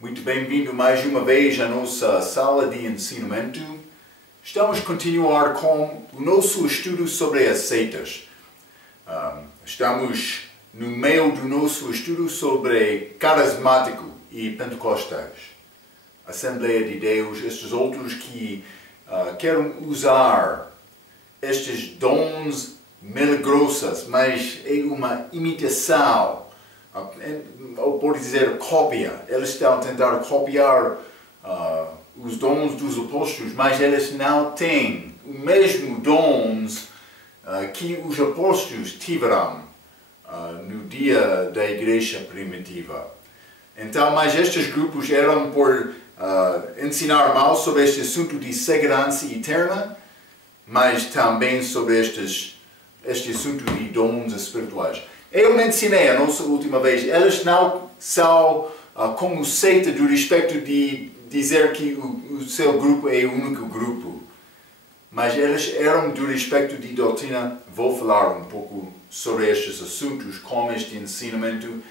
Muito bem-vindo mais uma vez à nossa sala de ensinamento. Estamos a continuar com o nosso estudo sobre as seitas. Estamos no meio do nosso estudo sobre carismático e pentecostais. Assembleia de Deus, estes outros que querem usar estes dons milagrosos, mas é uma imitação. Ou por dizer cópia, eles estão a tentar copiar os dons dos apóstolos, mas eles não têm os mesmos dons que os apóstolos tiveram no dia da igreja primitiva. Então, mas estes grupos eram por ensinar mal sobre este assunto de segurança eterna, mas também sobre este assunto de dons espirituais. Eu mencionei a nossa última vez, eles não são como seita do respeito de dizer que o seu grupo é o único grupo, mas eles eram do respeito de doutrina. Vou falar um pouco sobre estes assuntos, com este ensinamento.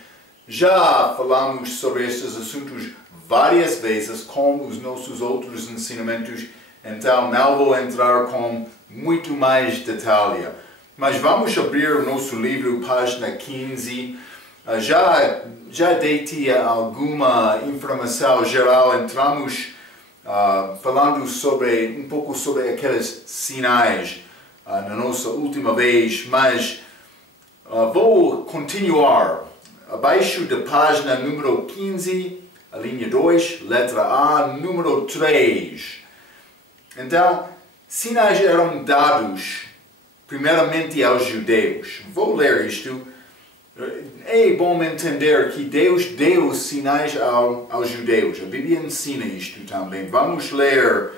Já falamos sobre estes assuntos várias vezes com os nossos outros ensinamentos, então não vou entrar com muito mais detalhe. Mas vamos abrir o nosso livro, página 15. Já dei-te alguma informação geral. Entramos falando um pouco sobre aqueles sinais na nossa última vez, mas vou continuar. Abaixo da página número 15, a linha 2, letra A, número 3. Então, sinais eram dados primeiramente aos judeus. Vou ler isto. É bom entender que Deus deu sinais aos judeus. A Bíblia ensina isto também. Vamos ler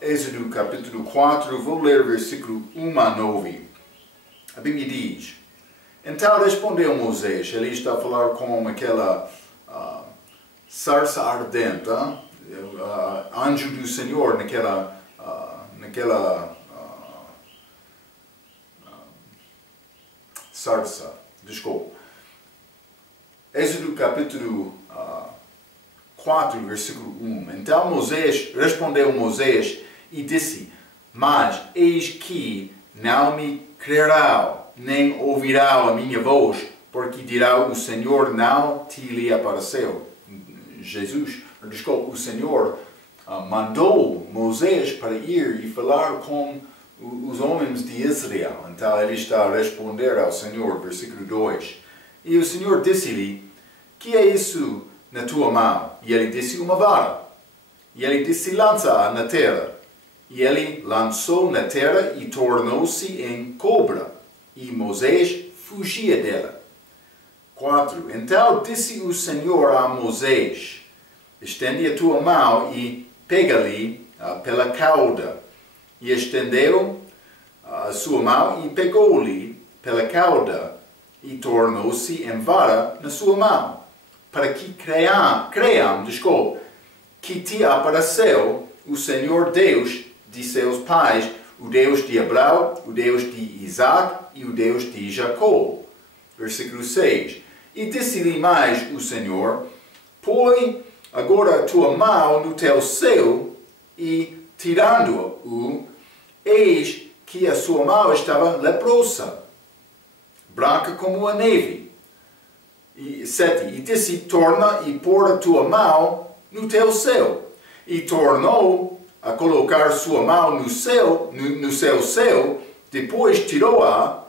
Êxodo capítulo 4, vou ler versículo 1 a 9. A Bíblia diz: Então respondeu Moisés, ele está a falar com aquela sarça ardente, anjo do Senhor naquela sarça, desculpa. Êxodo capítulo 4, versículo 1. Então respondeu Moisés e disse: Mas eis que não me crerão, nem ouvirão a minha voz, porque dirá: o Senhor não te lhe apareceu. O Senhor mandou Moisés para ir e falar com os homens de Israel. Então ele está a responder ao Senhor, versículo 2. E o Senhor disse-lhe: Que é isso na tua mão? E ele disse: Uma vara. E ele disse: Lança-a na terra. E ele lançou na terra e tornou-se em cobra. E Moisés fugia dela. 4. Então disse o Senhor a Moisés: Estende a tua mão e pega-lhe pela cauda. E estendeu a sua mão e pegou-lhe pela cauda e tornou-se em vara na sua mão, para que creiam, que te apareceu o Senhor Deus de seus pais, o Deus de Abraão, o Deus de Isaac e o Deus de Jacó. Versículo 6. E disse-lhe mais o Senhor: Põe agora a tua mão no teu seio, e tirando-o, eis que a sua mão estava leprosa, branca como a neve. E 7. E disse: Torna e pôr a tua mão no teu seio. E tornou a colocar sua mão no seu seio, depois tirou-a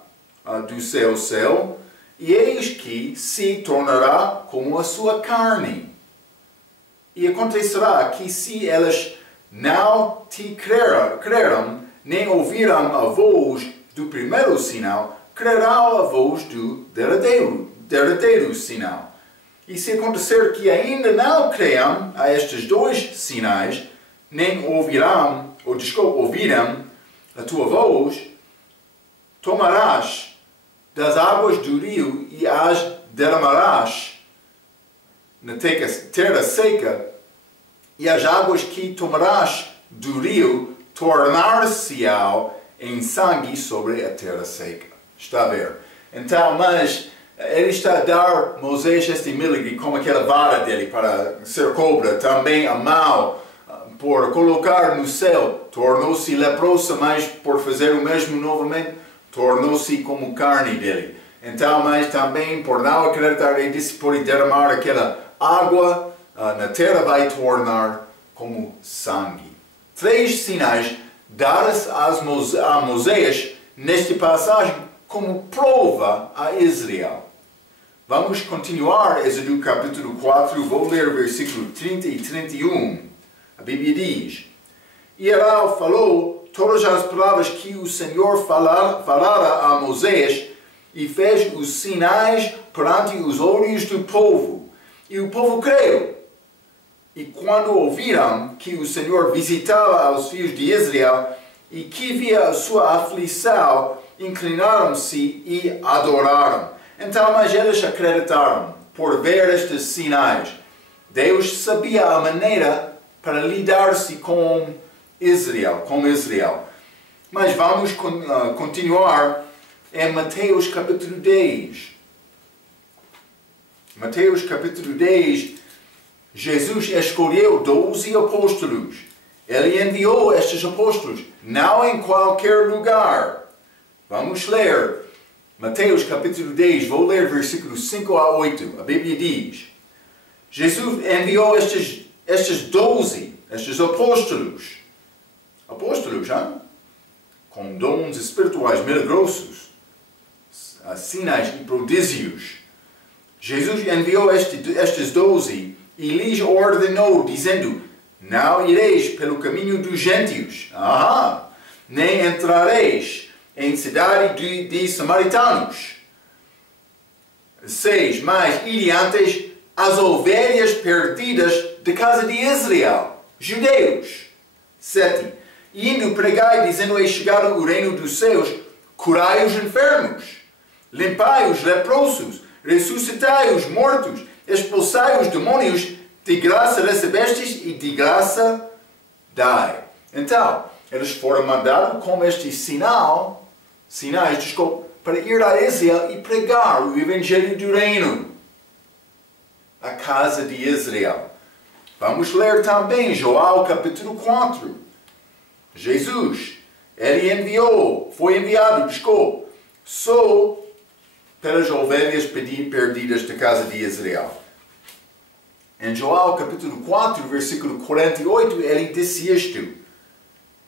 do seu seio, e eis que se tornará como a sua carne. E acontecerá que se elas não te creram, nem ouviram a voz do primeiro sinal, crerão a voz do derradeiro sinal. E se acontecer que ainda não creiam a estes dois sinais, nem ouviram a tua voz, tomarás das águas do rio e as derramarás na terra seca, e as águas que tomarás do rio tornar-se-ão em sangue sobre a terra seca. Está a ver? Então, mas Ele está a dar a Moisés este milagre como aquela vara dele para ser cobra, também a mão por colocar no céu, tornou-se leprosa, mas por fazer o mesmo novamente, tornou-se como carne dele. Então, mas também por não acreditar, ele disse por derramar aquela água na terra vai tornar como sangue. 3 sinais dados a Moisés nesta passagem como prova a Israel. Vamos continuar, Êxodo capítulo 4, vou ler o versículo 30 e 31. A Bíblia diz: E Arão falou todas as palavras que o Senhor falara a Moisés e fez os sinais perante os olhos do povo. E o povo creu. E quando ouviram que o Senhor visitava aos filhos de Israel e que via a sua aflição, inclinaram-se e adoraram. Então, mas eles acreditaram por ver estes sinais. Deus sabia a maneira para lidar-se com Israel, Mas vamos continuar em Mateus capítulo 10. Mateus capítulo 10, Jesus escolheu 12 apóstolos. Ele enviou estes apóstolos, não em qualquer lugar. Vamos ler Mateus capítulo 10, vou ler versículos 5 a 8. A Bíblia diz: Jesus enviou estes 12, estes apóstolos, com dons espirituais milagrosos, sinais e prodígios. Jesus enviou estes 12 e lhes ordenou, dizendo: Não ireis pelo caminho dos gentios, nem entrareis em cidade de samaritanos. 6. Mas ide antes as ovelhas perdidas de casa de Israel, judeus. 7. Indo pregai, dizendo: É chegado o reino dos céus, curai os enfermos, limpai os leprosos, ressuscitai os mortos, expulsai os demônios, de graça recebestes e de graça dai. Então, eles foram mandados com este sinais, para ir a Israel e pregar o evangelho do reino, a casa de Israel. Vamos ler também João capítulo 4. Jesus, foi enviado, só pelas ovelhas perdidas da casa de Israel. Em João capítulo 4, versículo 48, ele disse isto: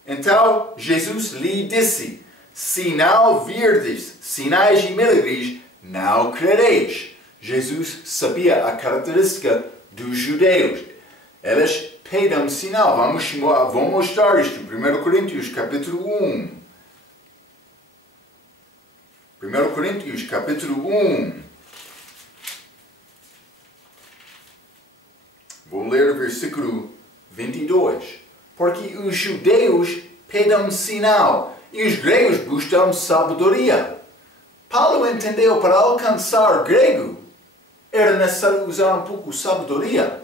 Então Jesus lhe disse: Se não virdes sinais e milagres, não crereis. Jesus sabia a característica dos judeus. Eles pedem sinal. Vamos mostrar isto. 1 Coríntios capítulo 1. 1 Coríntios capítulo 1. Vou ler o versículo 22. Porque os judeus pedem sinal e os gregos buscam sabedoria. Paulo entendeu para alcançar grego era necessário usar um pouco de sabedoria.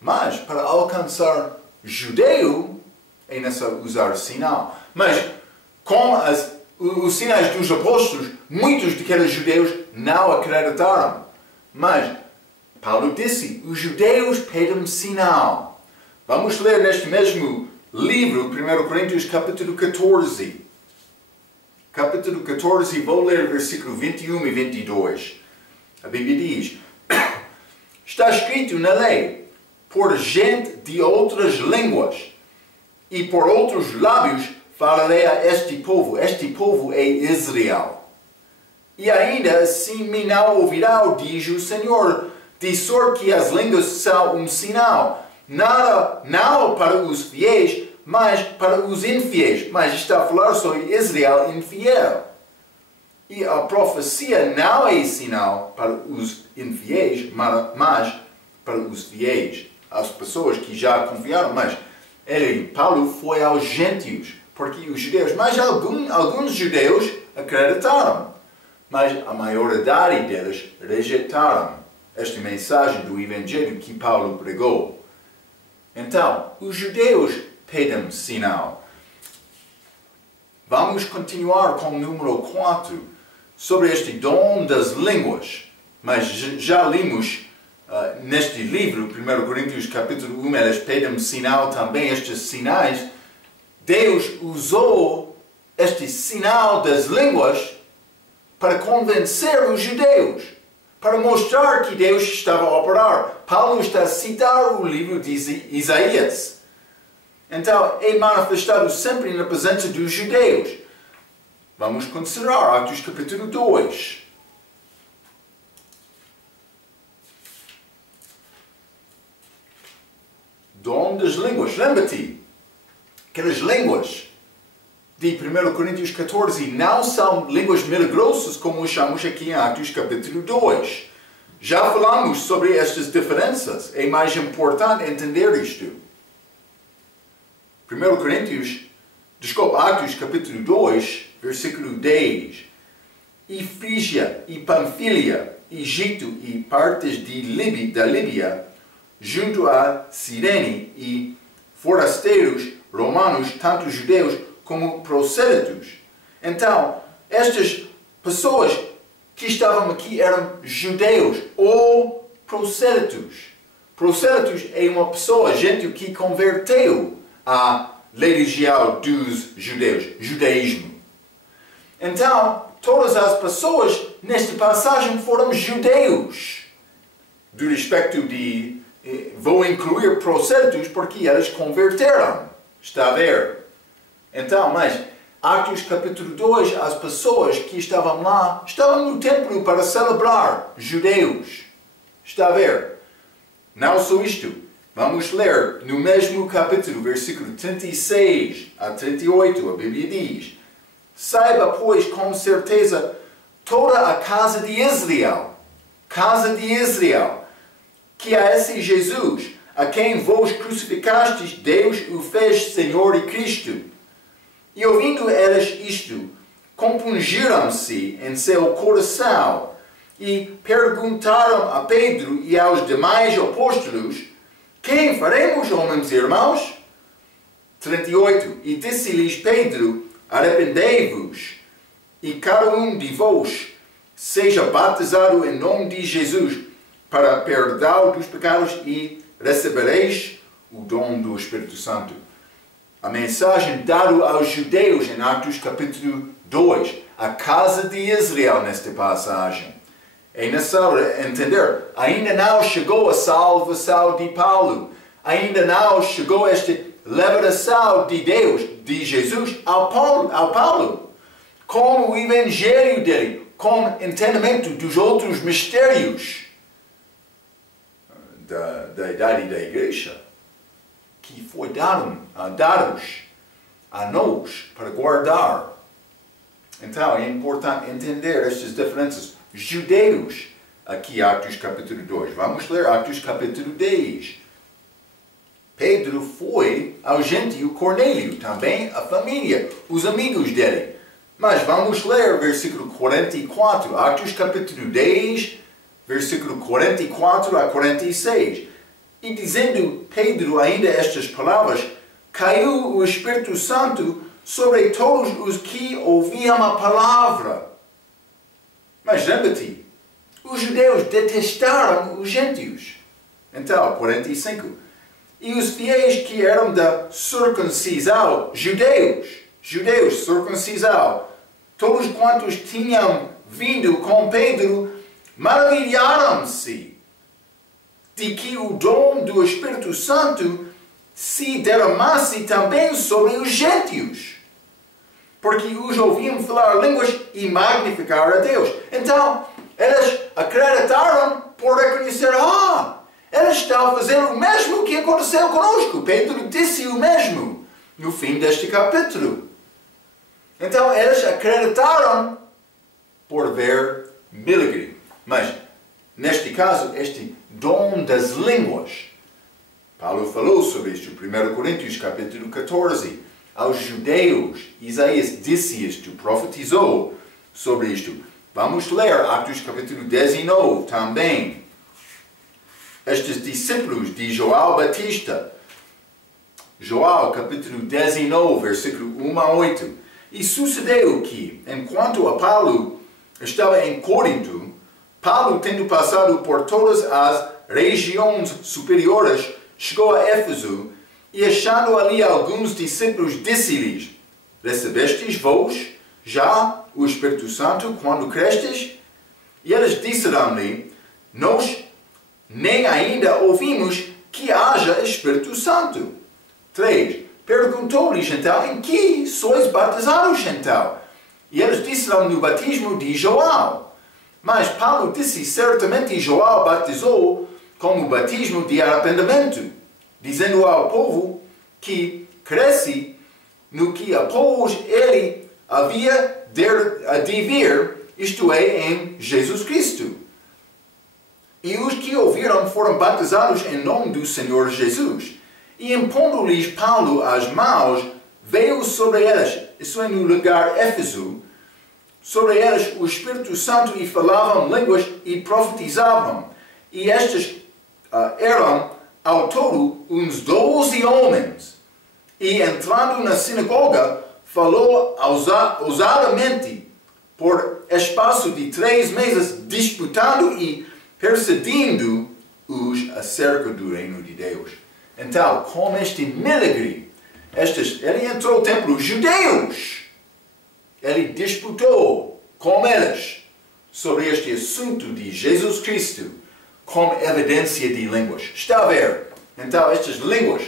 Mas para alcançar judeu é necessário usar sinal. Mas com os sinais dos apóstolos, muitos daqueles judeus não acreditaram. Mas Paulo disse: os judeus pedem sinal. Vamos ler neste mesmo livro, 1 Coríntios capítulo 14. Capítulo 14, vou ler versículo 21 e 22. A Bíblia diz: Está escrito na lei: por gente de outras línguas e por outros lábios falarei a este povo. Este povo é Israel. E ainda assim me não ouvirão, diz o Senhor, de sorte que as línguas são um sinal, nada, não para os fiéis, mas para os infiéis. Mas está a falar sobre Israel infiel. E a profecia não é sinal para os infiéis, mas para os fiéis, as pessoas que já confiaram. Mas Paulo foi aos gentios, porque os judeus, mas alguns judeus acreditaram, mas a maioridade deles rejeitaram esta mensagem do evangelho que Paulo pregou. Então, os judeus pedem sinal. Vamos continuar com o número 4. Sobre este dom das línguas. mas já limos neste livro, 1 Coríntios capítulo 1, eles pedem sinal também, estes sinais. Deus usou este sinal das línguas para convencer os judeus, para mostrar que Deus estava a operar. Paulo está a citar o livro de Isaías. Então, é manifestado sempre na presença dos judeus. Vamos considerar Atos capítulo 2. Dom das línguas. Lembra-te, aquelas línguas de 1 Coríntios 14 não são línguas milagrosas como chamamos aqui em Atos capítulo 2. Já falamos sobre estas diferenças. É mais importante entender isto. 1 Coríntios, Atos capítulo 2, versículo 10. E Frígia e Panfilia, Egito e partes da Líbia, junto a Cirene e forasteiros romanos, tanto judeus como prosélitos. Então, estas pessoas que estavam aqui eram judeus ou prosélitos. Prosélitos é uma pessoa, gente que converteu à religião dos judeus, judaísmo. Então, todas as pessoas nesta passagem foram judeus. Do respecto de, vou incluir prosélitos porque eles converteram. Está a ver? Então, mas Atos capítulo 2, as pessoas que estavam lá, estavam no templo para celebrar, judeus. Está a ver? Não só isto. Vamos ler no mesmo capítulo, versículo 36 a 38, a Bíblia diz: saiba, pois, com certeza, toda a casa de Israel, que a esse Jesus, a quem vós crucificastes, Deus o fez Senhor e Cristo. E ouvindo eles isto, compungiram-se em seu coração e perguntaram a Pedro e aos demais apóstolos: quem faremos, homens e irmãos? 38. E disse-lhes Pedro: arrependei-vos, e cada um de vós seja batizado em nome de Jesus para perdão dos pecados e recebereis o dom do Espírito Santo. A mensagem dada aos judeus em Atos capítulo 2, a casa de Israel nesta passagem. É necessário entender, ainda não chegou a salvação de Paulo, ainda não chegou esta liberação de Deus, de Jesus, ao Paulo, com o evangelho dele, com o entendimento dos outros mistérios da idade da igreja, que foi dados a nós para guardar. Então é importante entender estas diferenças. Judeus, aqui Atos capítulo 2. Vamos ler Atos capítulo 10. Pedro foi ao gentio Cornélio, também a família, os amigos dele. Mas vamos ler versículo 44, Atos capítulo 10, versículo 44 a 46. E dizendo Pedro ainda estas palavras, caiu o Espírito Santo sobre todos os que ouviam a palavra. Mas lembra-te, os judeus detestaram os gentios. Então, 45. E os fiéis que eram da circuncisão, judeus, circuncisão, todos quantos tinham vindo com Pedro, maravilharam-se de que o dom do Espírito Santo se derramasse também sobre os gentios, porque os ouviam falar línguas e magnificar a Deus. Então, eles acreditaram por reconhecer, eles estão a fazer o mesmo que aconteceu conosco. Pedro disse o mesmo no fim deste capítulo. Então, eles acreditaram por ver milagre. Mas, neste caso, este dom das línguas. Paulo falou sobre isto, 1 Coríntios capítulo 14. Aos judeus, Isaías disse isto, profetizou sobre isto. Vamos ler Atos capítulo 19 também. Estes discípulos de João Batista. João capítulo 19, versículo 1 a 8. E sucedeu que, enquanto Paulo estava em Corinto, Paulo, tendo passado por todas as regiões superiores, chegou a Éfeso e, achando ali alguns discípulos, disse-lhes: recebestes vós já o Espírito Santo quando crestes? E eles disseram-lhe: nós nem ainda ouvimos que haja Espírito Santo. 3. Perguntou-lhes então: em que sois batizados então? E eles disseram: no batismo de João. Mas Paulo disse: certamente João batizou com o batismo de arrependimento, dizendo ao povo que cresce no que após ele havia de vir, isto é, em Jesus Cristo. E os que ouviram foram batizados em nome do Senhor Jesus. E impondo-lhes Paulo as mãos, veio sobre eles, isso é, no lugar Éfeso, sobre eles o Espírito Santo, e falavam línguas e profetizavam. E estes eram ao todo uns 12 homens. E entrando na sinagoga, falou ousadamente por espaço de 3 meses, disputando e persuadindo-os acerca do reino de Deus. Então, com este milagre, ele entrou no templo judeus. Ele disputou com eles sobre este assunto de Jesus Cristo, com evidência de línguas. Está a ver? Então, estas línguas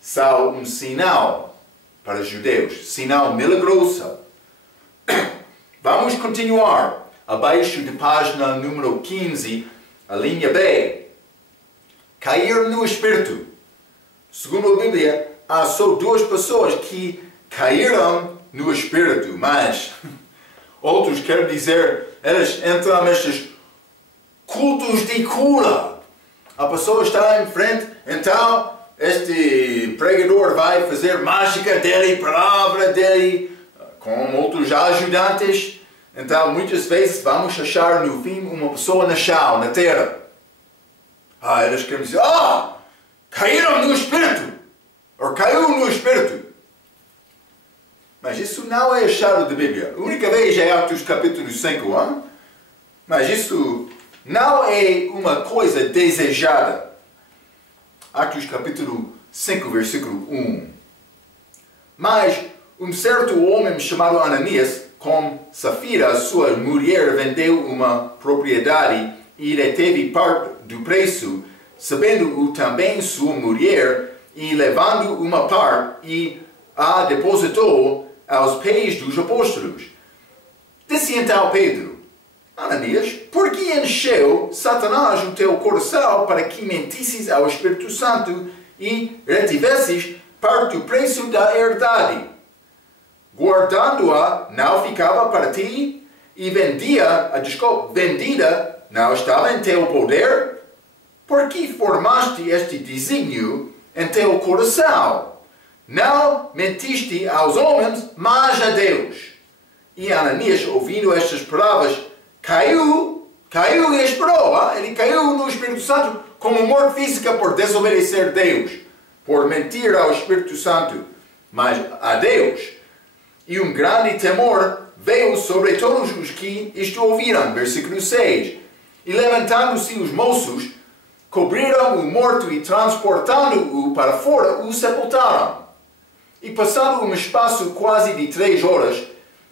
são um sinal para os judeus, sinal milagroso. Vamos continuar. Abaixo de página número 15, a linha B. Cair no Espírito. Segundo a Bíblia, há só 2 pessoas que caíram no Espírito, mas outros querem dizer, eles entram nestes cultos de cura. A pessoa está em frente, então este pregador vai fazer mágica dele, palavra dele, com outros ajudantes. Então, muitas vezes vamos achar no fim uma pessoa no chão, na terra. Eles querem dizer: caíram no Espírito, ou caiu no Espírito. Mas isso não é achado da Bíblia. A única vez é Atos capítulo 5, hein? Mas isso não é uma coisa desejada. Atos capítulo 5, versículo 1. Mas um certo homem chamado Ananias, com Safira, sua mulher, vendeu uma propriedade e reteve parte do preço, sabendo-o também sua mulher, e levando uma parte, e a depositou aos pés dos apóstolos. Disse então Pedro: Ananias, por que encheu Satanás o teu coração para que mentisses ao Espírito Santo e retivesses parte do preço da herdade? Guardando-a não ficava para ti, e vendida não estava em teu poder? Por que formaste este desígnio em teu coração? Não mentiste aos homens, mas a Deus. E Ananias, ouvindo estas palavras, caiu e esperou. Ele caiu no Espírito Santo como morte física por desobedecer a Deus, por mentir ao Espírito Santo, mas a Deus. E um grande temor veio sobre todos os que isto ouviram. Versículo 6. E levantando-se os moços, cobriram o morto e, transportando-o para fora, o sepultaram. E passado um espaço quase de 3 horas,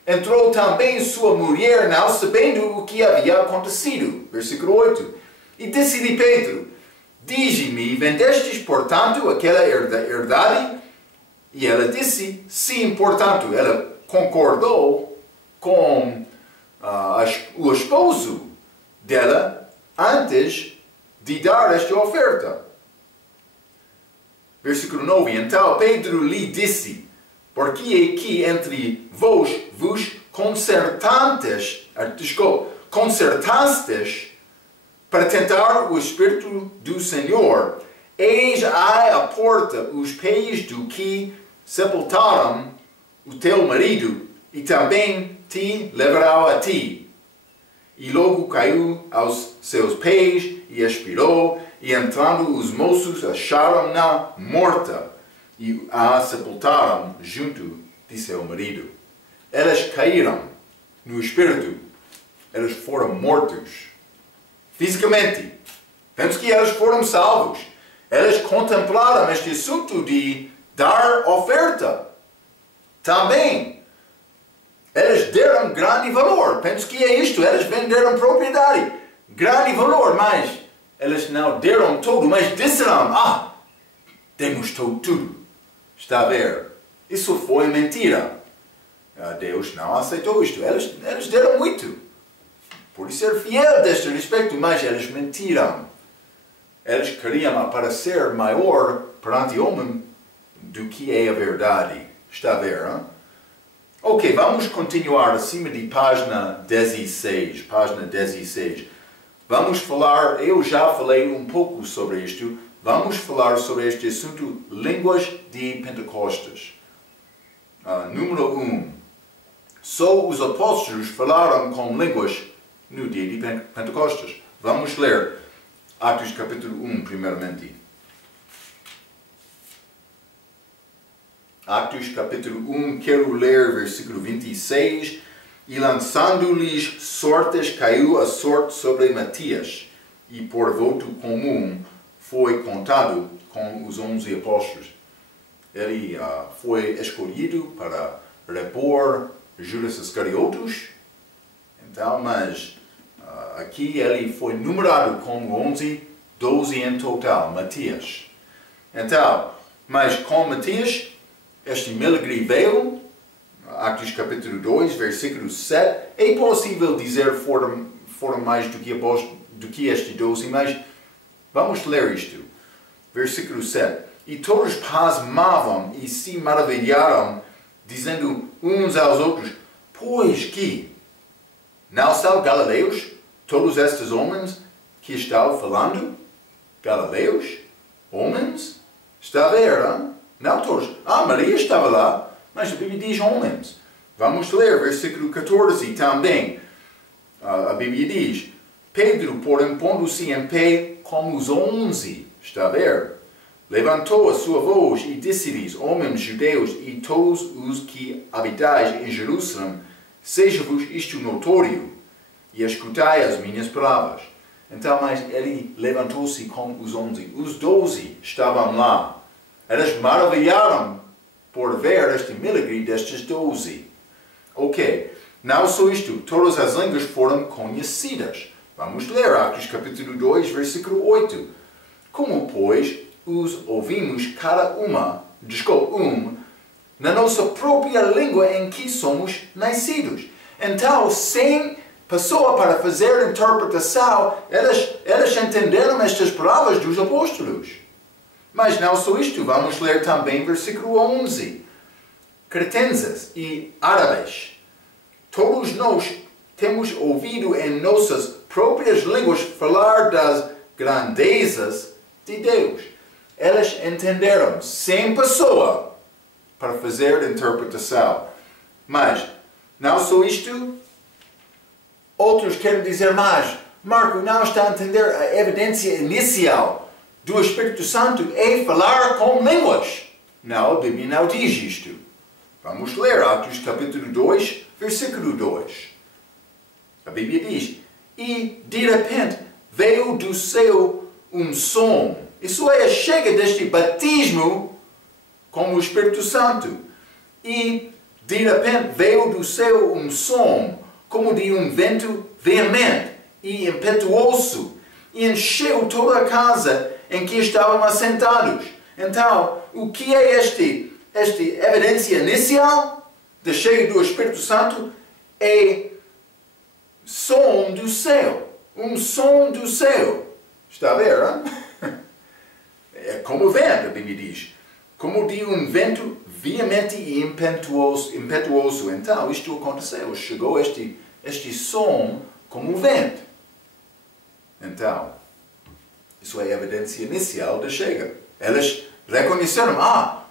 entrou também sua mulher, não sabendo o que havia acontecido. Versículo 8. E disse-lhe Pedro: dize-me, vendestes, portanto, aquela herdade? E ela disse: sim, portanto. Ela concordou com o esposo dela antes de dar esta oferta. Versículo 9. Então Pedro lhe disse: porque é que entre vós vos concertastes para tentar o Espírito do Senhor? Eis aí à porta os pés do que sepultaram o teu marido, e também te levarão a ti. E logo caiu aos seus pés e expirou, e entrando os moços acharam-na morta, e a sepultaram junto de seu marido. Eles caíram no Espírito, eles foram mortos. fisicamente. Penso que eles foram salvos. Eles contemplaram este assunto de dar oferta. Também, eles deram grande valor. Penso que é isto. Eles venderam propriedade. Grande valor, mas eles não deram tudo, mas disseram, temos tudo. Está a ver? Isso foi mentira. Deus não aceitou isto. Eles deram muito. Por ser fiel deste respeito, mas eles mentiram. Eles queriam aparecer maior perante o homem do que é a verdade. Está a ver? Hein? Ok, vamos continuar acima de página 16. Página 16. Vamos falar, eu já falei um pouco sobre isto. Vamos falar sobre este assunto, línguas de Pentecostes. Número 1. Só os apóstolos falaram com línguas no dia de Pentecostes. Vamos ler Atos capítulo 1, primeiramente. Atos capítulo 1, quero ler versículo 26. E lançando-lhes sortes, caiu a sorte sobre Matias, e por voto comum foi contado com os 11 apóstolos. Ele foi escolhido para repor Judas Iscariotes. Então, mas aqui ele foi numerado como 11, 12 em total, Matias. Então, mas com Matias, este milagre veio, Atos capítulo 2, versículo 7. É possível dizer foram mais do que este 12, mas vamos ler isto. Versículo 7. E todos pasmavam e se maravilharam, dizendo uns aos outros, pois que não são galileus todos estes homens que estão falando? Galileus? Homens? Está a ver, hein? Não todos. Maria estava lá, mas a Bíblia diz homens. Vamos ler versículo 14 também. A Bíblia diz, Pedro, porém, pondo-se em pé como os 11, está a ver? Levantou a sua voz e disse-lhes, homens judeus e todos os que habitais em Jerusalém, seja-vos isto notório, e escutai as minhas palavras. Então, mas ele levantou-se com os 11. Os 12 estavam lá. Eles maravilharam por ver este milagre destes 12. Ok, não só isto, todas as línguas foram conhecidas. Vamos ler Atos capítulo 2, versículo 8. Como, pois, os ouvimos cada na nossa própria língua em que somos nascidos. Então, sem pessoa para fazer interpretação, eles entenderam estas palavras dos apóstolos. Mas não só isto, vamos ler também versículo 11. Cretenses e árabes, todos nós temos ouvido em nossas próprias línguas falar das grandezas de Deus. Eles entenderam, sem pessoa para fazer interpretação. Mas, não só isto, outros querem dizer, mas Marco não está a entender a evidência inicial do Espírito Santo é falar com línguas. Não, a Bíblia não diz isto. Vamos ler Atos capítulo 2, versículo 2. A Bíblia diz, e de repente veio do céu um som. Isso é a chega deste batismo com o Espírito Santo. E de repente veio do céu um som, como de um vento veemente e impetuoso, e encheu toda a casa em que estavam assentados. Então, o que é esta evidência inicial da chega do Espírito Santo? É som do céu. Um som do céu. Está a ver, hein? É como vento, a Bíblia diz. Como de um vento veemente e impetuoso. Então, isto aconteceu. Chegou este som como vento. Então, isso é a evidência inicial da chega. Eles reconheceram,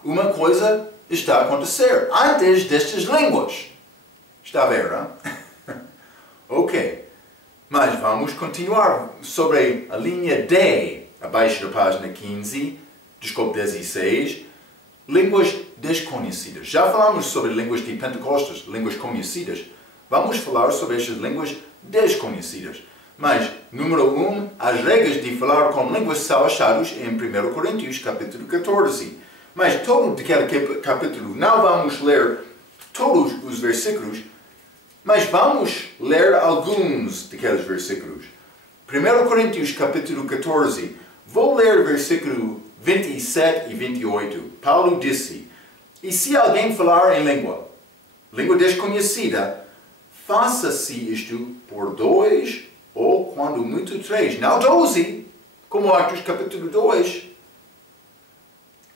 uma coisa está a acontecer antes destas línguas. Está a ver, hein? Ok. Mas vamos continuar sobre a linha D, abaixo da página 16, línguas desconhecidas. Já falamos sobre línguas de Pentecostes, línguas conhecidas. Vamos falar sobre estas línguas desconhecidas. Mas, número 1, as regras de falar com línguas são achadas em 1 Coríntios, capítulo 14. Mas todo aquele capítulo, não vamos ler todos os versículos, mas vamos ler alguns daqueles versículos. 1 Coríntios, capítulo 14, vou ler versículo 27 e 28. Paulo disse, e se alguém falar em língua desconhecida, faça-se isto por 2 ou quando muito 3. Não 12, como Atos capítulo 2.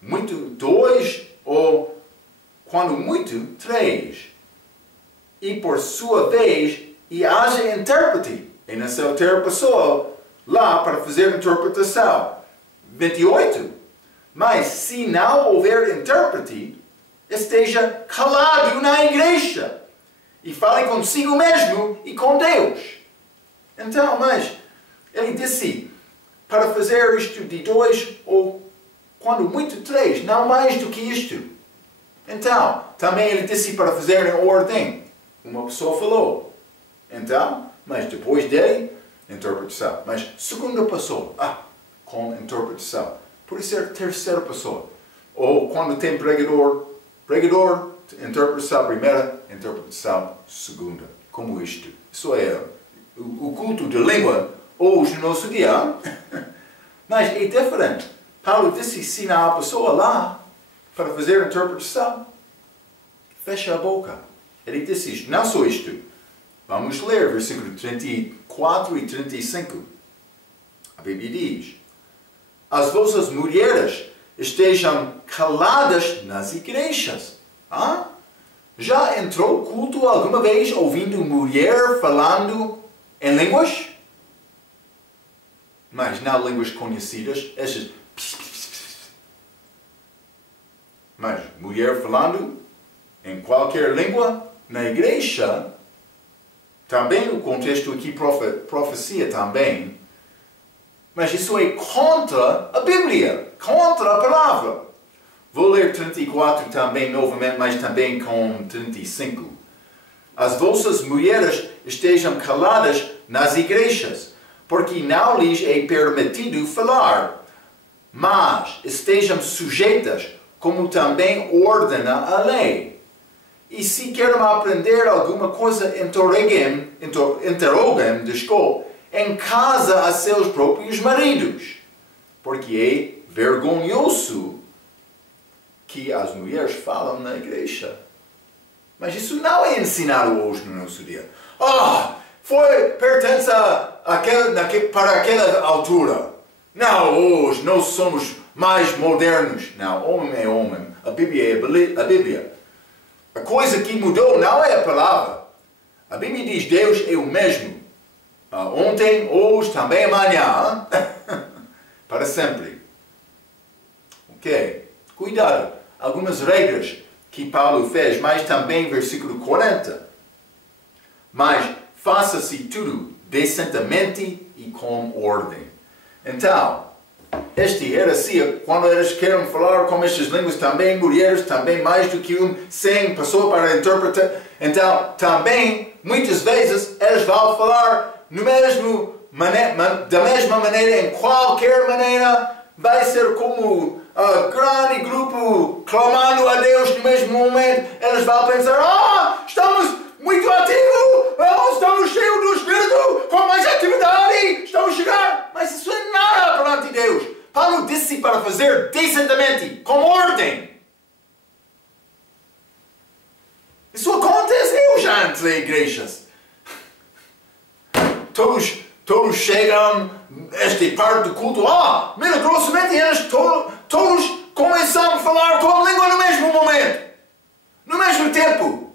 Muito 2 ou quando muito 3. E por sua vez, e haja intérprete. E nessa outra pessoa lá para fazer interpretação. 28. Mas se não houver intérprete, esteja calado na igreja e fale consigo mesmo e com Deus. Então, mas ele disse para fazer isto de 2 ou quando muito 3, não mais do que isto. Então, também ele disse para fazer em ordem. Uma pessoa falou. Então, mas depois dele, interpretação. Mas segunda pessoa, com interpretação. Por isso é terceira pessoa. Ou quando tem pregador, interpretação primeira, interpretação segunda. Como isto. Isso é o culto de língua hoje no nosso dia. Mas é diferente. Paulo disse, se não há pessoa lá para fazer interpretação, fecha a boca. Ele disse isto, não só isto. Vamos ler versículo 34 e 35. A Bíblia diz, as vossas mulheres estejam caladas nas igrejas. Já entrou culto alguma vez ouvindo mulher falando em línguas? Mas não línguas conhecidas, essas. Mas mulher falando em qualquer língua na igreja, também o contexto aqui profecia também, mas isso é contra a Bíblia, contra a palavra. Vou ler 34 também novamente, mas também com 35. As vossas mulheres estejam caladas nas igrejas, porque não lhes é permitido falar, mas estejam sujeitas, como também ordena a lei. E se querem aprender alguma coisa, interroguem, em casa a seus próprios maridos, porque é vergonhoso que as mulheres falam na igreja. Mas isso não é ensinado hoje no nosso dia. Pertence para aquela altura. Não, hoje nós somos mais modernos. Não, homem é homem. A Bíblia é a Bíblia. A coisa que mudou não é a palavra. A Bíblia diz Deus é o mesmo. Ontem, hoje, também amanhã. Para sempre. Ok. Cuidado. Algumas regras que Paulo fez, mas também versículo 40. Mas faça-se tudo decentemente e com ordem. Então, este era assim, quando eles querem falar com estas línguas, também mulheres, também mais do que sem pessoa para interpretar. Então, também, muitas vezes, eles vão falar da mesma maneira, em qualquer maneira, vai ser como grande grupo clamando a Deus no mesmo momento. Eles vão pensar, estamos muito ativos, estamos cheios do Espírito, com mais atividade, estamos a chegar. Mas isso é nada perante Deus. Paulo disse para fazer decentemente, com ordem. Isso aconteceu já entre igrejas. Todos chegam esta parte do culto. Milagrosamente eles todos começam a falar com a língua no mesmo momento. No mesmo tempo.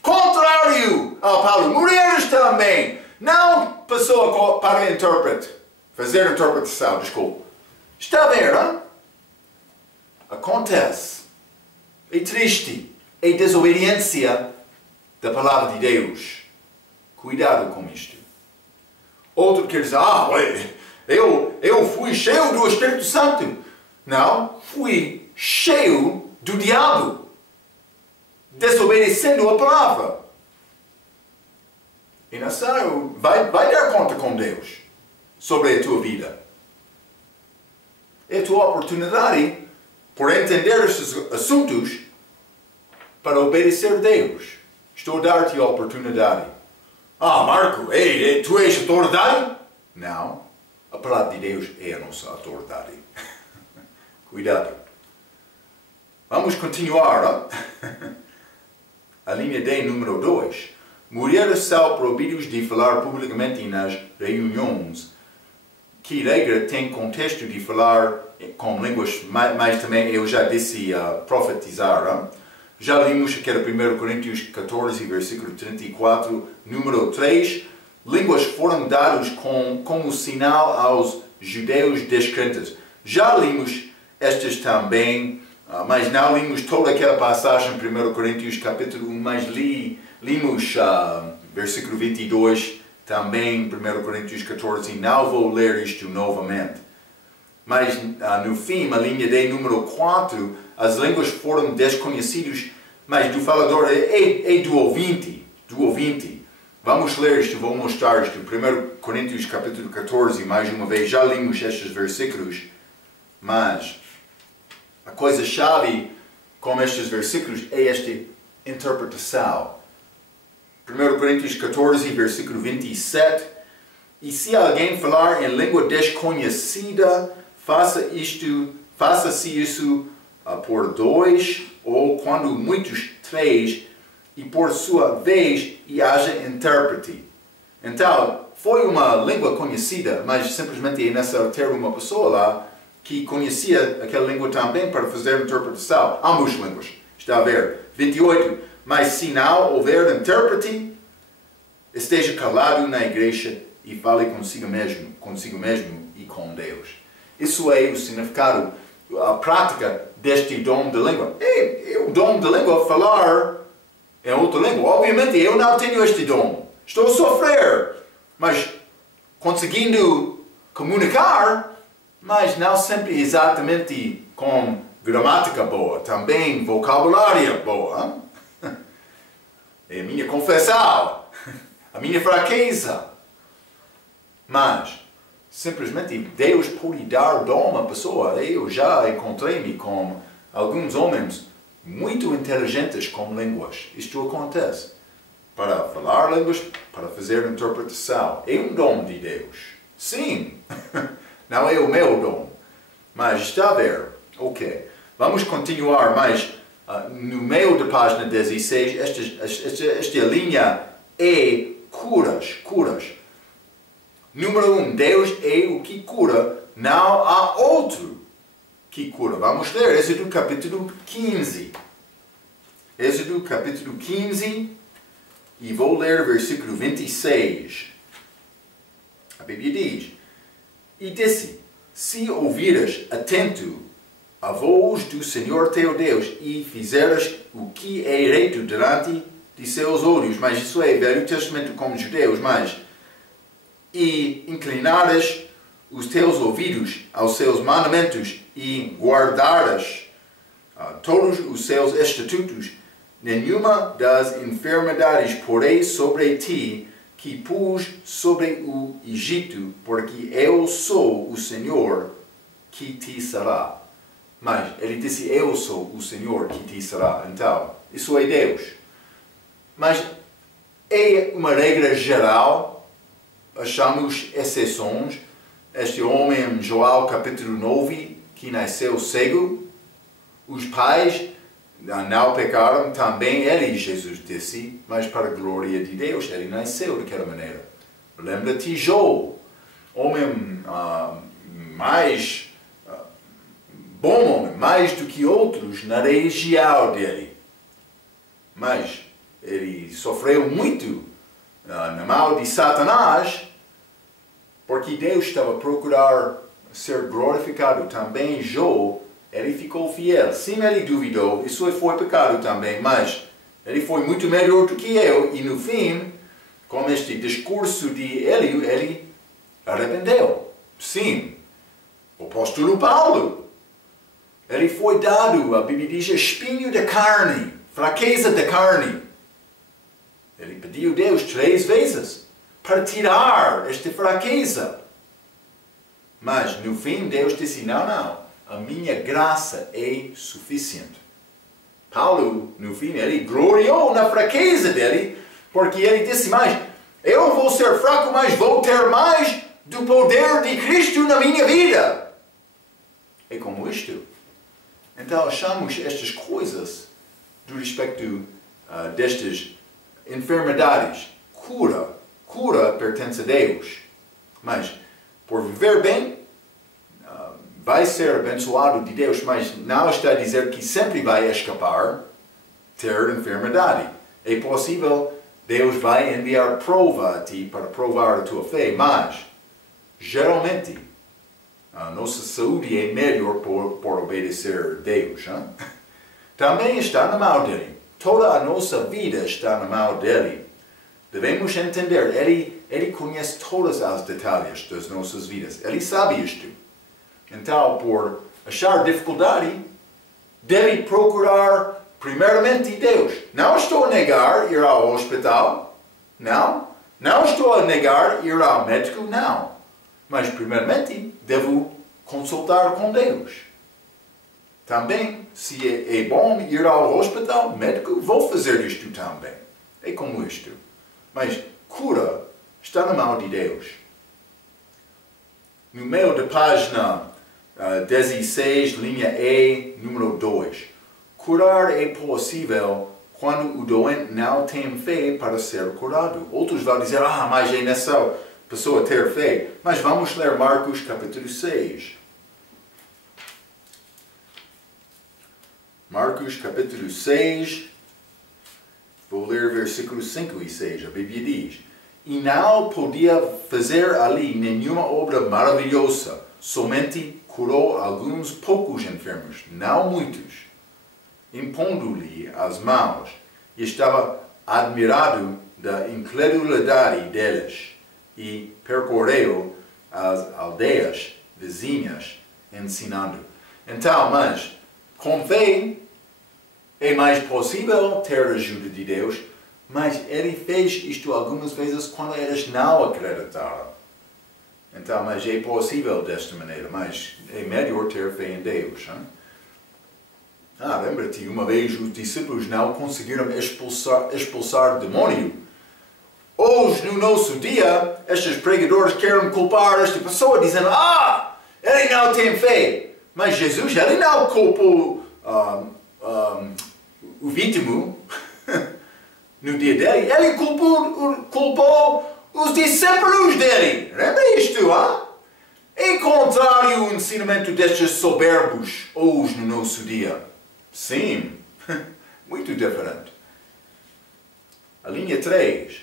Contrário ao Paulo. Mulheres também. Não passou para intérprete. Fazer interpretação, desculpa. Está a ver, hein? Acontece. É triste. É desobediência da palavra de Deus. Cuidado com isto. Outro quer dizer, eu fui cheio do Espírito Santo. Não, fui cheio do diabo. Desobedecendo a palavra. E nação vai dar conta com Deus sobre a tua vida. É a tua oportunidade por entender estes assuntos para obedecer a Deus. Estou a dar-te a oportunidade. Ah, Marco, tu és autoridade? Não. A palavra de Deus é a nossa autoridade. Cuidado. Vamos continuar. A linha D número 2. Mulheres são proibidas de falar publicamente nas reuniões. Que regra tem contexto de falar com línguas, mas também eu já disse profetizar. Já limos que era 1 Coríntios 14, versículo 34, número 3. Línguas foram dadas como sinal aos judeus descrentes. Já limos estas também, mas não limos toda aquela passagem em 1 Coríntios capítulo 1, mas limos versículo 22, também 1 Coríntios 14, não vou ler isto novamente. Mas no fim, a linha D número 4, as línguas foram desconhecidas, mas do falador é do ouvinte. Vamos ler isto, vou mostrar isto. 1 Coríntios capítulo 14, mais uma vez, já limos estes versículos, mas a coisa-chave com estes versículos é esta interpretação. 1 Coríntios 14, versículo 27. E se alguém falar em língua desconhecida, faça-se isso por 2, ou quando muitos 3, e por sua vez, e haja intérprete. Então, foi uma língua conhecida, mas simplesmente é necessário ter uma pessoa lá que conhecia aquela língua também para fazer a interpretação. Ambas línguas. Está a ver? 28. Mas se não houver intérprete, esteja calado na igreja e fale consigo mesmo e com Deus. Isso é o significado, a prática deste dom de língua. É o dom de língua falar em outra língua. Obviamente eu não tenho este dom. Estou a sofrer, mas conseguindo comunicar, mas não sempre exatamente com gramática boa, também vocabulário boa. É a minha confissão, a minha fraqueza. Mas, simplesmente, Deus pode dar dom à pessoa. Eu já encontrei-me com alguns homens muito inteligentes com línguas. Isto acontece. Para falar línguas, para fazer interpretação. É um dom de Deus. Sim. Não é o meu dom. Mas está a ver. Ok. Vamos continuar, mas no meio da página 16, esta linha é curas. Número 1, Deus é o que cura, não há outro que cura. Vamos ler Êxodo capítulo 15. Êxodo capítulo 15, e vou ler versículo 26. A Bíblia diz: E disse, se ouvires atento a voz do Senhor teu Deus, e fizeres o que é reto diante de seus olhos, mas isso é Velho Testamento como judeus, mas e inclinares os teus ouvidos aos seus mandamentos e guardares todos os seus estatutos, nenhuma das enfermidades porei sobre ti que pus sobre o Egito, porque eu sou o Senhor que te sará. Mas ele disse, eu sou o Senhor que te sará. Então, isso é Deus. Mas é uma regra geral. Achamos exceções. Este homem em João capítulo 9, que nasceu cego, os pais não pecaram, também ele, Jesus disse, mas para a glória de Deus, ele nasceu daquela maneira. Lembra-te Jó, homem mais bom homem, mais do que outros na região dele. Mas ele sofreu muito na mão de Satanás, porque Deus estava a procurar ser glorificado. Também Jó, ele ficou fiel. Sim, ele duvidou, isso foi pecado também, mas ele foi muito melhor do que eu. E no fim, com este discurso de ele arrependeu. Sim, o apóstolo Paulo, ele foi dado, a Bíblia diz, espinho da carne, fraqueza da carne. Ele pediu a Deus 3 vezes. para tirar esta fraqueza. Mas, no fim, Deus disse, não, a minha graça é suficiente. Paulo, no fim, ele gloriou na fraqueza dele, porque ele disse, mas eu vou ser fraco, mas vou ter mais do poder de Cristo na minha vida. É como isto. Então, achamos estas coisas do respeito destas enfermidades. Cura pertence a Deus. Mas, por viver bem, vai ser abençoado de Deus, mas não está a dizer que sempre vai escapar ter enfermidade. É possível, Deus vai enviar prova a ti para provar a tua fé, mas, geralmente, a nossa saúde é melhor por obedecer a Deus. Hein? Também está na mão dele. Toda a nossa vida está na mão dele. Devemos entender, ele conhece todos os detalhes das nossas vidas. Ele sabe isto. Então, por achar dificuldade, deve procurar primeiramente Deus. Não estou a negar ir ao hospital. Não. Não estou a negar ir ao médico. Não. Mas, primeiramente, devo consultar com Deus. Também, se é bom ir ao hospital, médico, vou fazer isto também. É como isto. Mas, cura está na mão de Deus. No meio da página 16, linha E, número 2. Curar é possível quando o doente não tem fé para ser curado. Outros vão dizer, mas é nessa pessoa ter fé. Mas vamos ler Marcos capítulo 6. Marcos capítulo 6. Vou ler versículos 5 e 6. A Bíblia diz, e não podia fazer ali nenhuma obra maravilhosa, somente curou alguns poucos enfermos, não muitos, impondo-lhe as mãos, e estava admirado da incredulidade deles, e percorreu as aldeias vizinhas, ensinando. Então, mas, com fé, é mais possível ter a ajuda de Deus, mas ele fez isto algumas vezes quando eles não acreditaram. Então, mas é possível desta maneira, mas é melhor ter fé em Deus. Hein? Lembra-te, uma vez os discípulos não conseguiram expulsar demônio. Hoje, no nosso dia, estes pregadores querem culpar esta pessoa, dizendo, ele não tem fé. Mas Jesus, ele não culpou o vítima no dia dele, ele culpou os discípulos dele. Lembra isto, É contrário ao ensinamento destes soberbos hoje no nosso dia. Sim, muito diferente. A linha 3,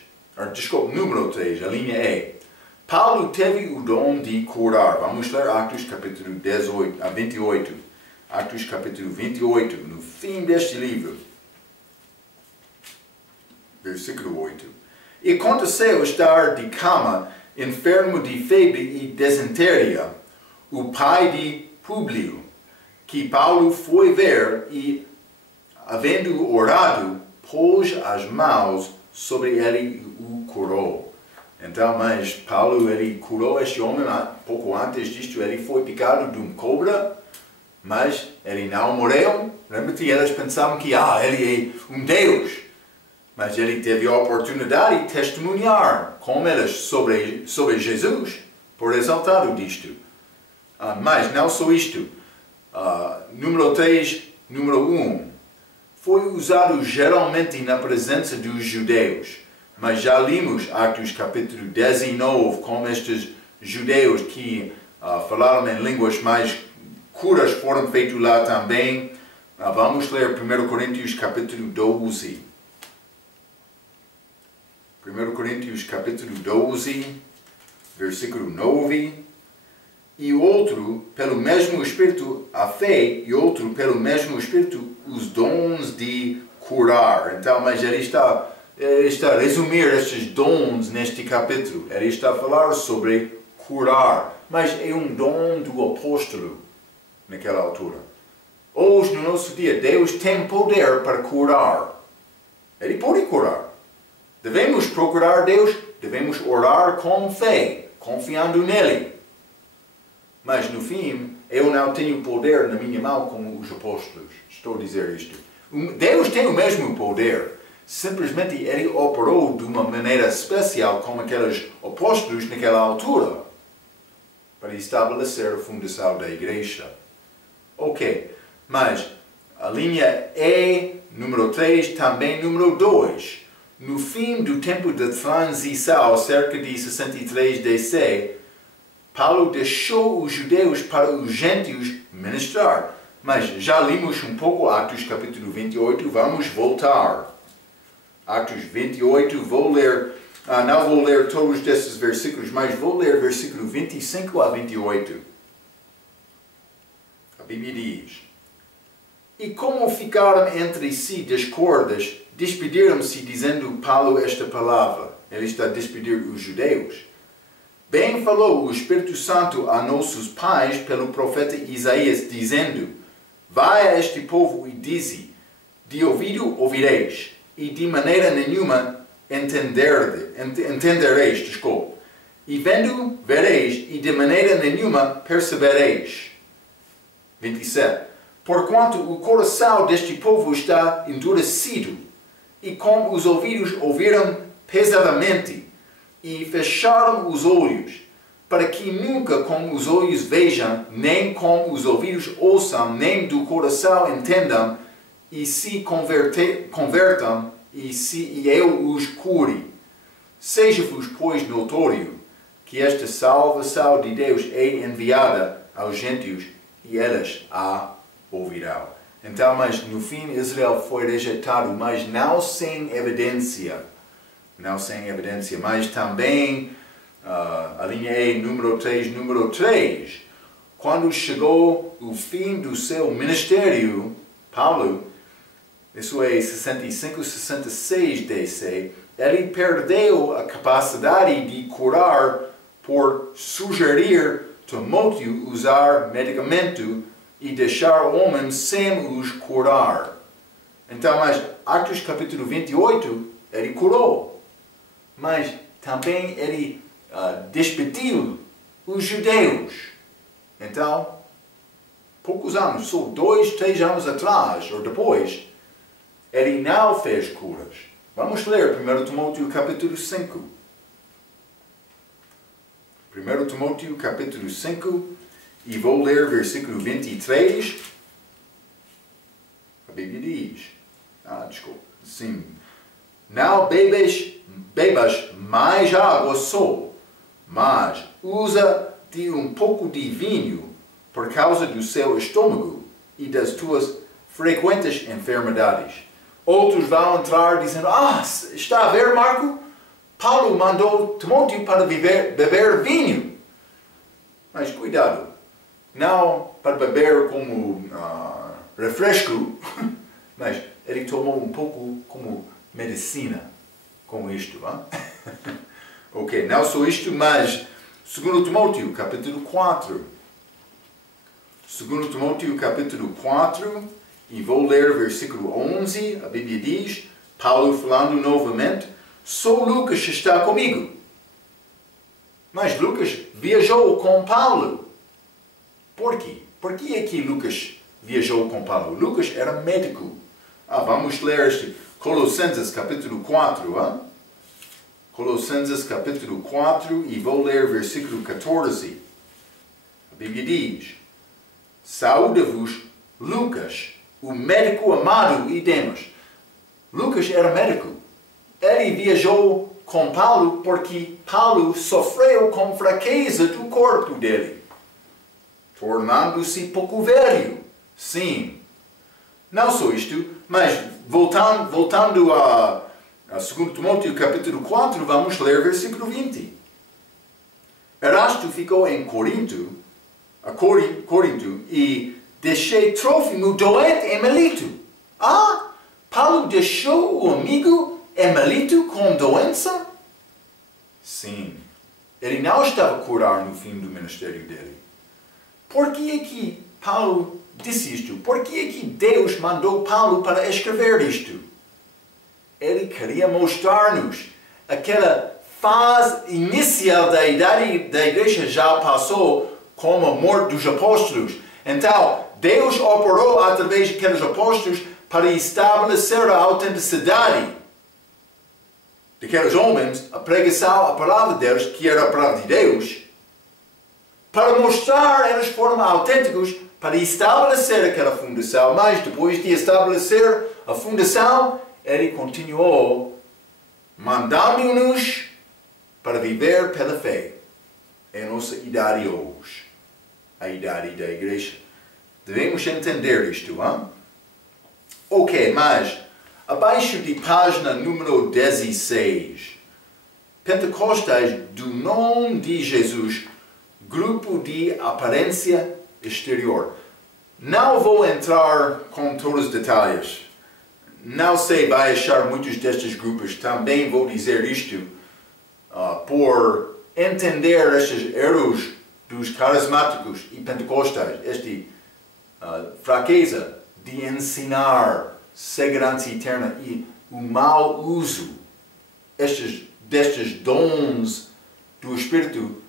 número 3, a linha E. Paulo teve o dom de curar. Vamos ler Atos capítulo 28. Atos capítulo 28, no fim deste livro. Versículo 8. E aconteceu estar de cama, enfermo de febre e desenteria, o pai de Públio, que Paulo foi ver e, havendo orado, pôs as mãos sobre ele e o curou. Então, mas Paulo, ele curou este homem, pouco antes disto, ele foi picado de uma cobra, mas ele não morreu. Lembra-te, eles pensavam que, ele é um Deus. Mas ele teve a oportunidade de testemunhar com eles sobre Jesus, por resultado disto. Mas não só isto. Número 3, número 1. Foi usado geralmente na presença dos judeus. Mas já limos Atos capítulo 19 com estes judeus que falaram em línguas mais curas foram feitas lá também. Vamos ler 1 Coríntios capítulo 12. 1 Coríntios capítulo 12, versículo 9. E outro, pelo mesmo Espírito, a fé, e outro, pelo mesmo Espírito, os dons de curar. Então, mas ele está a resumir estes dons neste capítulo. Ele está a falar sobre curar. Mas é um dom do apóstolo naquela altura. Hoje, no nosso dia, Deus tem poder para curar. Ele pode curar. Devemos procurar Deus? devemos orar com fé, confiando nele. Mas no fim, eu não tenho poder na minha mão como os apóstolos. Estou a dizer isto. Deus tem o mesmo poder. Simplesmente ele operou de uma maneira especial com aqueles apóstolos naquela altura, para estabelecer a fundação da igreja. Ok, mas a linha E, número 3, também número 2. No fim do tempo de transição, cerca de 63 DC, Paulo deixou os judeus para os gentios ministrar. Mas já limos um pouco Atos capítulo 28, vamos voltar. Atos 28, não vou ler todos desses versículos, mas vou ler versículo 25 a 28. A Bíblia diz: E como ficaram entre si discordas, despediram-se dizendo Paulo esta palavra. Ele está a despedir os judeus. Bem falou o Espírito Santo a nossos pais pelo profeta Isaías, dizendo: Vai a este povo e dize, de ouvido ouvireis, e de maneira nenhuma entendereis, e vendo vereis, e de maneira nenhuma percebereis. 27. Porquanto o coração deste povo está endurecido, e com os ouvidos ouviram pesadamente, e fecharam os olhos, para que nunca com os olhos vejam, nem com os ouvidos ouçam, nem do coração entendam, e se convertam, e eu os cure. Seja-vos, pois, notório, que esta salvação de Deus é enviada aos gentios, e eles a ouvirão. Então, mas no fim Israel foi rejeitado, mas não sem evidência. Não sem evidência, mas também a linha E, número 3, quando chegou o fim do seu ministério, Paulo, isso é 65, 66 DC, ele perdeu a capacidade de curar por sugerir Timóteo usar medicamento e deixar homens sem os curar. Então, mas Atos capítulo 28, ele curou. Mas também ele despediu os judeus. Então, poucos anos, só 2, 3 anos atrás, ou depois, ele não fez curas. Vamos ler 1 Timóteo capítulo 5. 1 Timóteo capítulo 5, e vou ler versículo 23. A Bíblia diz, sim. Não bebas mais água só, mas usa de um pouco de vinho por causa do seu estômago e das tuas frequentes enfermidades. Outros vão entrar dizendo, está a ver, Marco? Paulo mandou Timóteo para beber vinho. Mas cuidado, não para beber como refresco, mas ele tomou um pouco como medicina com isto. Ok, não só isto, mas 2 Timóteo capítulo 4. 2 Timóteo capítulo 4, e vou ler versículo 11, a Bíblia diz, Paulo falando novamente, só Lucas está comigo. Mas Lucas viajou com Paulo. Por quê? Por que é que Lucas viajou com Paulo? Lucas era médico. Vamos ler este Colossenses capítulo 4. Colossenses capítulo 4, e vou ler versículo 14. A Bíblia diz, saúda-vos Lucas, o médico amado, e Demas. Lucas era médico. Ele viajou com Paulo porque Paulo sofreu com fraqueza do corpo dele, tornando-se pouco velho. Sim. Não só isto, mas voltando a 2 Timóteo capítulo 4, vamos ler versículo 20. Erasto ficou em Corinto, e deixei Trófimo doente em Mileto. Paulo deixou o amigo em Mileto com doença? Sim. Ele não estava a curar no fim do ministério dele. Por que é que Paulo disse isto? Por que é que Deus mandou Paulo para escrever isto? Ele queria mostrar-nos aquela fase inicial da idade da igreja já passou com a morte dos apóstolos. Então, Deus operou através daqueles apóstolos para estabelecer a autenticidade daqueles homens, a pregação, a palavra de Deus, que era a palavra de Deus, para mostrar eles foram autênticos, para estabelecer aquela fundação. Mas depois de estabelecer a fundação, ele continuou mandando-nos para viver pela fé. É a nossa idade hoje, a idade da igreja. Devemos entender isto, hein? Ok, mas abaixo de página número 16, Pentecostais do nome de Jesus, grupo de aparência exterior. Não vou entrar com todos os detalhes. Não sei, vai achar muitos destes grupos. Também vou dizer isto por entender estes erros dos carismáticos e pentecostais. Esta fraqueza de ensinar segurança eterna e o mau uso destes dons do Espírito,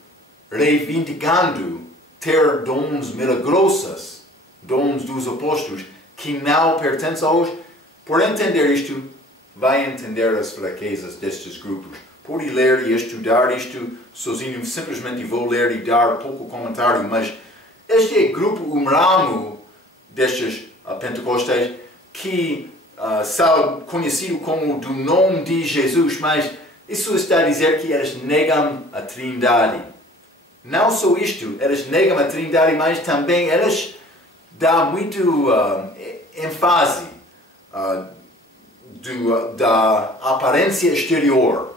reivindicando ter dons milagrosos, dons dos apóstolos, que não pertencem a hoje. Por entender isto, vai entender as fraquezas destes grupos. Pode ler e estudar isto sozinho, simplesmente vou ler e dar pouco comentário, mas este é um ramo destes pentecostais que são conhecidos como do nome de Jesus, mas isso está a dizer que eles negam a Trindade. Não só isto, eles negam a Trindade, mas também eles dão muito ênfase da aparência exterior,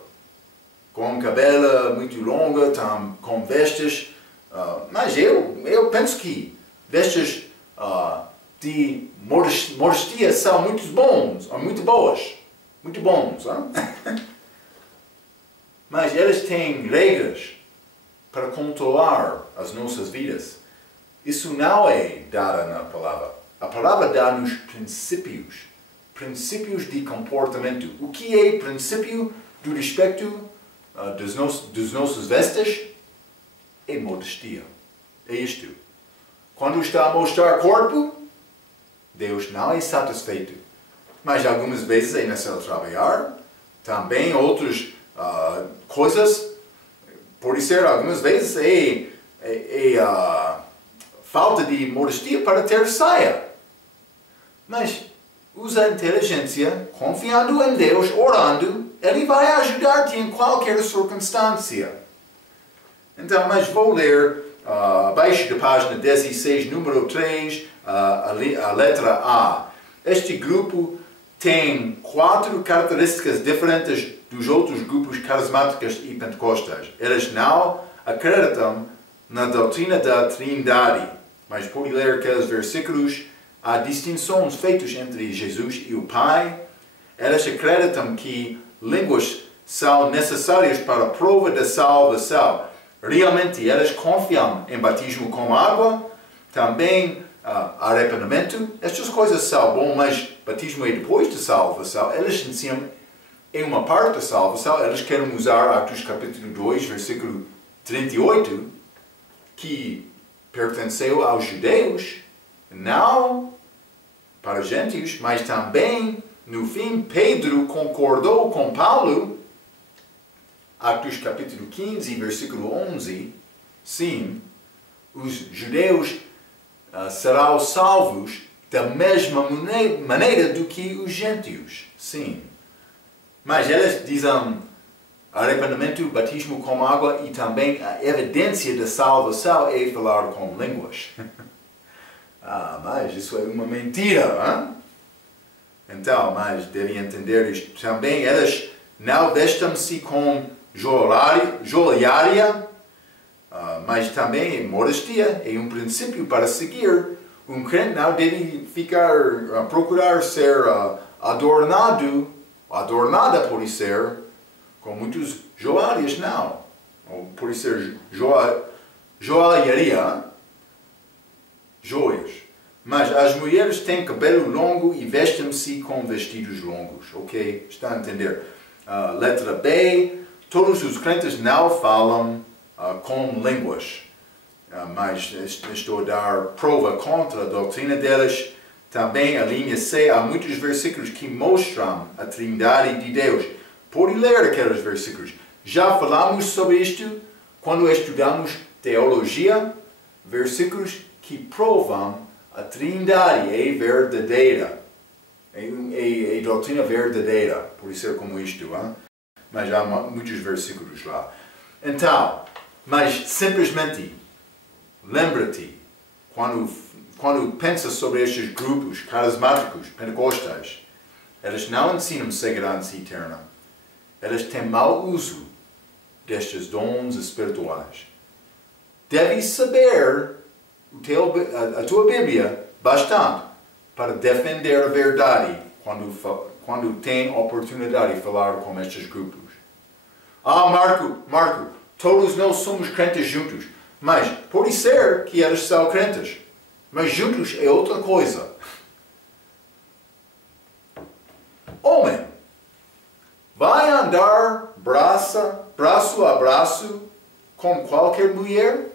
com cabelo muito longo, com vestes, mas eu penso que vestes de modestia são muito bons, muito boas, muito bons. Mas eles têm regras para controlar as nossas vidas. Isso não é dado na palavra. A palavra dá-nos princípios de comportamento. O que é princípio do respeito dos nossos vestes? É modestia. É isto. Quando está a mostrar corpo, Deus não é satisfeito. Mas algumas vezes é necessário trabalhar. Também outras coisas. Pode ser algumas vezes falta de modestia para ter saia. Mas usa a inteligência, confiando em Deus, orando, Ele vai ajudar-te em qualquer circunstância. Então, mas vou ler abaixo da página 16, número 3, a letra A. Este grupo tem 4 características diferentes dos outros grupos carismáticos e pentecostais. Eles não acreditam na doutrina da Trindade, mas pode ler aqueles versículos. Há distinções feitas entre Jesus e o Pai. Eles acreditam que línguas são necessárias para a prova da salvação. Realmente, eles confiam em batismo com água, também arrependimento. Estas coisas são boas, mas batismo é depois da salvação. Eles ensinam em uma parte da salvação. Eles querem usar Atos capítulo 2, versículo 38, que pertenceu aos judeus, não para gentios, mas também, no fim, Pedro concordou com Paulo, Atos capítulo 15, versículo 11, sim, os judeus serão salvos da mesma maneira do que os gentios, sim. Mas eles dizem arrependimento, batismo com água e também a evidência da salvação é falar com línguas. Mas isso é uma mentira, hein? Então, mas devem entender isto. Também eles não vestem-se com joalharia, mas também modestia é um princípio para seguir. Um crente não deve procurar ser adornada pode ser, com muitos joalhas, não. Ou pode ser joalharia, joias. Mas as mulheres têm cabelo longo e vestem-se com vestidos longos, ok? Está a entender? Letra B, Todos os crentes não falam com línguas, mas estou a dar prova contra a doutrina deles. Também a linha C, há muitos versículos que mostram a trindade de Deus. Pode ler aqueles versículos. Já falamos sobre isto quando estudamos teologia, versículos que provam a trindade é verdadeira. É doutrina verdadeira, por ser como isto. Hein? Mas há muitos versículos lá. Então, mas simplesmente, lembra-te, quando pensas sobre estes grupos carismáticos, pentecostais, eles não ensinam segurança eterna. Eles têm mau uso destes dons espirituais. Deves saber a tua Bíblia bastante para defender a verdade quando tem oportunidade de falar com estes grupos. Marco, todos nós somos crentes juntos, mas pode ser que eles são crentes, mas juntos é outra coisa. Homem, vai andar braço a braço com qualquer mulher?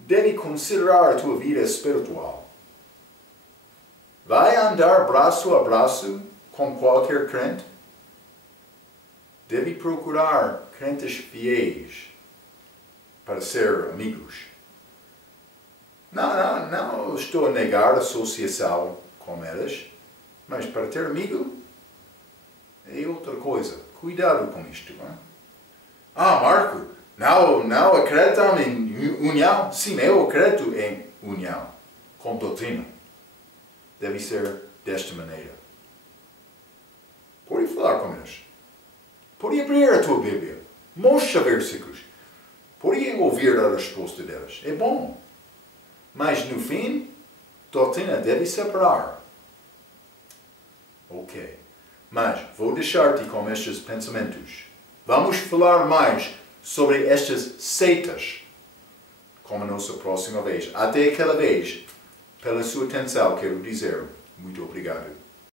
Deve considerar a tua vida espiritual. Vai andar braço a braço com qualquer crente? Deve procurar crentes fiéis para ser amigos. Não estou a negar a associação com eles, mas para ter amigo é outra coisa. Cuidado com isto. Hein? Marco, não acreditam em união? Sim, eu acredito em união com doutrina. Deve ser desta maneira. Pode falar com eles. Pode abrir a tua Bíblia. Mostra versículos. Pode ouvir a resposta deles. É bom. Mas no fim, doutrina deve separar. Ok. Mas vou deixar-te com estes pensamentos. Vamos falar mais sobre estas seitas como a nossa próxima vez. Até aquela vez, pela sua atenção, quero dizer muito obrigado.